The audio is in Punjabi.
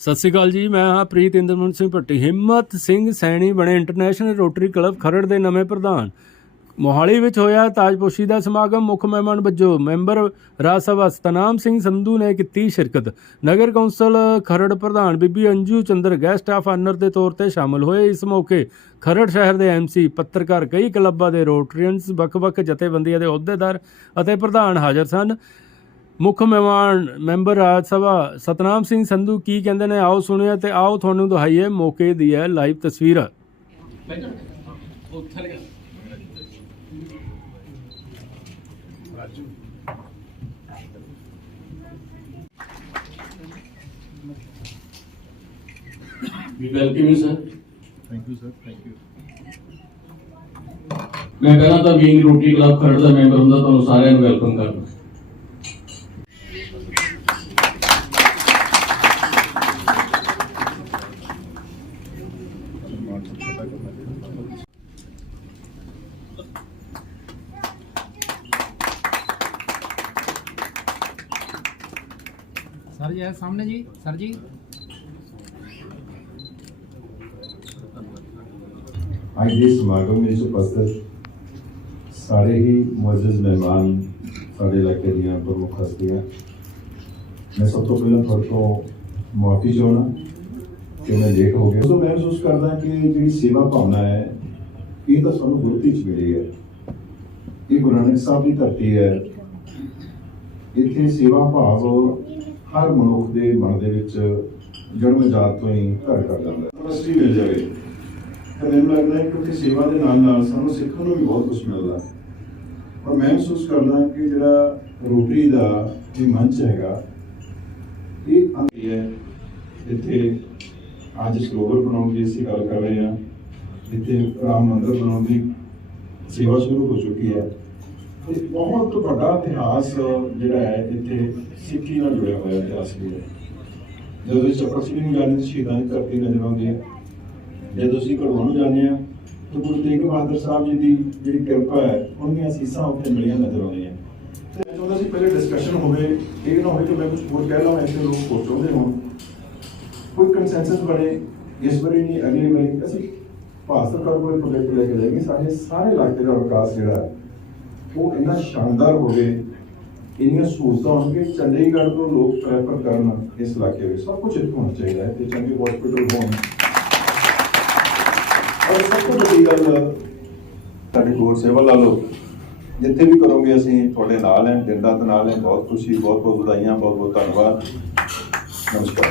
ਸਤਿ ਸ਼੍ਰੀ ਅਕਾਲ ਜੀ, ਮੈਂ ਹਾਂ ਪ੍ਰੀਤ ਇੰਦਰਮਨ ਸਿੰਘ ਭੱਟੀ। ਹਿੰਮਤ ਸਿੰਘ ਸੈਣੀ ਬਣੇ ਇੰਟਰਨੈਸ਼ਨਲ ਰੋਟਰੀ ਕਲੱਬ ਖਰੜ ਦੇ ਨਵੇਂ ਪ੍ਰਧਾਨ। ਮੋਹਾਲੀ ਵਿੱਚ ਹੋਇਆ ਤਾਜਪੋਸ਼ੀ ਦਾ ਸਮਾਗਮ ਮੁੱਖ ਮਹਿਮਾਨ ਵਜੋਂ ਮੈਂਬਰ ਰਾਜ ਸਭਾ ਸਤਨਾਮ ਸਿੰਘ ਸੰਧੂ ਨੇ ਕੀਤੀ ਸ਼ਿਰਕਤ। ਨਗਰ ਕੌਂਸਲ ਖਰੜ ਪ੍ਰਧਾਨ ਬੀਬੀ Anju Chander guest of honour ਦੇ ਤੌਰ ਤੇ ਸ਼ਾਮਲ ਹੋਏ। ਇਸ ਮੌਕੇ ਖਰੜ ਸ਼ਹਿਰ ਦੇ ਐਮਸੀ ਪੱਤਰਕਾਰ ਕਈ ਕਲੱਬਾਂ ਦੇ ਰੋਟਰੀਅਨਸ, ਵੱਖ-ਵੱਖ ਜਥੇਬੰਦੀਆਂ ਦੇ ਅਹੁਦੇਦਾਰ ਅਤੇ ਪ੍ਰਧਾਨ ਹਾਜ਼ਰ ਸਨ। ਮੁੱਖ ਮਹਿਮਾਨ ਮੈਂਬਰ ਰਾਜ ਸਭਾ ਸਤਨਾਮ ਸਿੰਘ ਸੰਧੂ ਕੀ ਕਹਿੰਦੇ ਨੇ? ਆਓ ਸੁਣਿਆ ਤੇ ਆਓ ਤੁਹਾਨੂੰ ਦਿਖਾਈਏ ਮੌਕੇ ਦੀ ਹੈ ਲਾਈਵ ਤਸਵੀਰ। We welcome you sir thank you sir thank you ਮੈਂ ਪਹਿਲਾਂ ਤਾਂ ਵਿੰਗ ਰੋਟੀ ਕਲੱਬ ਖਰੜ ਦਾ ਮੈਂਬਰ ਹੁੰਦਾ ਤੁਹਾਨੂੰ ਸਾਰਿਆਂ ਨੂੰ ਵੈਲਕਮ ਕਰਦਾ। सर जी, सामने जी, सर जी। आज के समागम में जो उपस्थित सारे ही मौजूद मेहमान ਸਾਡੇ ਇਲਾਕੇ ਦੀਆਂ ਪ੍ਰਮੁੱਖ ਹਸਤੀਆਂ। ਮੈਂ ਸਭ ਤੋਂ ਪਹਿਲਾਂ ਤੁਹਾਡੇ ਤੋਂ ਮਾਫੀ ਚਾਹਣਾ ਕਿ ਮੈਂ ਲੇਟ ਹੋ ਗਿਆ। ਸੋ ਮੈਂ ਮਹਿਸੂਸ ਕਰਦਾ ਕਿ ਜਿਹੜੀ ਸੇਵਾ ਭਾਵਨਾ ਹੈ, ਇਹ ਤਾਂ ਸਾਨੂੰ ਗੁਰਤੀ ਚ ਮਿਲੀ ਹੈ। ਇਹ ਗੁਰੂ ਨਾਨਕ ਸਾਹਿਬ ਦੀ ਧਰਤੀ ਹੈ। ਇੱਥੇ ਸੇਵਾ ਭਾਵ ਹਰ ਮਨੁੱਖ ਦੇ ਮਨ ਦੇ ਵਿੱਚ ਜਨਮ ਜਾਤ ਤੋਂ ਹੀ ਘਰ ਕਰ ਜਾਂਦਾ ਹੈ। ਯੂਨੀਵਰਸਿਟੀ ਮਿਲ ਜਾਵੇ। ਤਾਂ ਮੈਨੂੰ ਲੱਗਦਾ ਹੈ ਕਿ ਉੱਥੇ ਸੇਵਾ ਦੇ ਨਾਲ ਨਾਲ ਸਾਨੂੰ ਸਿੱਖਣ ਨੂੰ ਵੀ ਬਹੁਤ ਕੁਝ ਮਿਲਦਾ ਹੈ। ਔਰ ਮੈਂ ਮਹਿਸੂਸ ਕਰਦਾ ਕਿ ਜਿਹੜਾ ਰੋਟਰੀ ਦਾ ਇਹ ਮੰਚ ਹੈਗਾ, ਇਹ ਅੰਗੀ ਹੈ ਇੱਥੇ ਅੱਜ ਇਸ ਬਣਾਉਣ ਦੀ ਅਸੀਂ ਗੱਲ ਕਰ ਰਹੇ ਹਾਂ। ਇੱਥੇ ਰਾਮ ਮੰਦਰ ਬਣਾਉਣ ਦੀ ਸੇਵਾ ਸ਼ੁਰੂ ਹੋ ਚੁੱਕੀ ਹੈ। ਤੇ ਬਹੁਤ ਵੱਡਾ ਇਤਿਹਾਸ ਜਿਹੜਾ ਹੈ, ਇੱਥੇ ਸਿੱਖੀ ਨਾਲ ਜੁੜਿਆ ਹੋਇਆ ਇਤਿਹਾਸ ਵੀ ਹੈ। ਜਦੋਂ ਅਸੀਂ ਚੱਪੜ ਸਿੰਘ ਨੂੰ ਜਾਂਦੇ ਸ਼ਹੀਦਾਂ ਦੀ ਧਰਤੀ ਨਜ਼ਰ ਆਉਂਦੀ ਹੈ, ਜਦੋਂ ਅਸੀਂ ਘੜੂਆਂ ਨੂੰ ਜਾਂਦੇ ਹਾਂ ਤਾਂ ਗੁਰੂ ਤੇਗ ਬਹਾਦਰ ਸਾਹਿਬ ਜੀ ਦੀ ਜਿਹੜੀ ਕਿਰਪਾ ਹੈ, ਉਹਦੀਆਂ ਅਸੀਸਾਂ ਉੱਥੇ ਮਿਲੀਆਂ ਨਜ਼ਰ ਆਉਂਦੀਆਂ। ਤੇ ਮੈਂ ਚਾਹੁੰਦਾ ਸੀ ਪਹਿਲੇ ਡਿਸਕਸ਼ਨ ਹੋਵੇ, ਇਹ ਨਾ ਹੋਵੇ ਕਿ ਮੈਂ ਕੁਝ ਹੋਰ ਕਹਿ ਲਵਾਂ ਐਸੇ ਲੋਕ ਸੋਚੋਗੇ ਹੋਣ। ਕੋਈ ਕੰਸੈਂਸਸ ਬਣੇ, ਇਸ ਵਾਰੀ ਨਹੀਂ, ਅਗਲੀ ਵਾਰੀ। ਅਸੀਂ ਭਾਰਤ ਸਰਕਾਰ ਕੋਲ ਪ੍ਰੋਜੈਕਟ ਲੈ ਕੇ ਜਾਏਗੇ ਸਾਡੇ ਸਾਰੇ ਇਲਾਕੇ ਦਾ ਵਿਕਾਸ ਜਿਹੜਾ ਉਹ ਇੰਨਾ ਸ਼ਾਨਦਾਰ ਹੋਵੇ, ਇੰਨੀਆਂ ਸਹੂਲਤਾਂ ਹੋਣ ਕਿ ਚੰਡੀਗੜ੍ਹ ਤੋਂ ਲੋਕ ਪ੍ਰੈਫਰ ਕਰਨ ਇਸ ਇਲਾਕੇ ਵਿੱਚ। ਸਭ ਕੁਝ ਇੱਥੇ ਹੋਣਾ ਚਾਹੀਦਾ ਹੈ, ਤੇ ਚੰਗੇ ਹਸਪੀਟਲ ਹੋਣ। ਔਰ ਸਭ ਤੋਂ ਵੱਡੀ ਗੱਲ ਸਾਡੀ ਹੋਰ ਸੇਵਾ ਲਾ ਲਓ। ਜਿੱਥੇ ਵੀ ਕਰੋਗੇ ਅਸੀਂ ਤੁਹਾਡੇ ਨਾਲ ਹਾਂ, ਦਿਨ ਰਾਤ ਨਾਲ ਹਾਂ। ਬਹੁਤ ਖੁਸ਼ੀ ਬਹੁਤ ਬਹੁਤ ਵਧਾਈਆਂ ਬਹੁਤ ਬਹੁਤ ਧੰਨਵਾਦ। ਨਮਸਕਾਰ।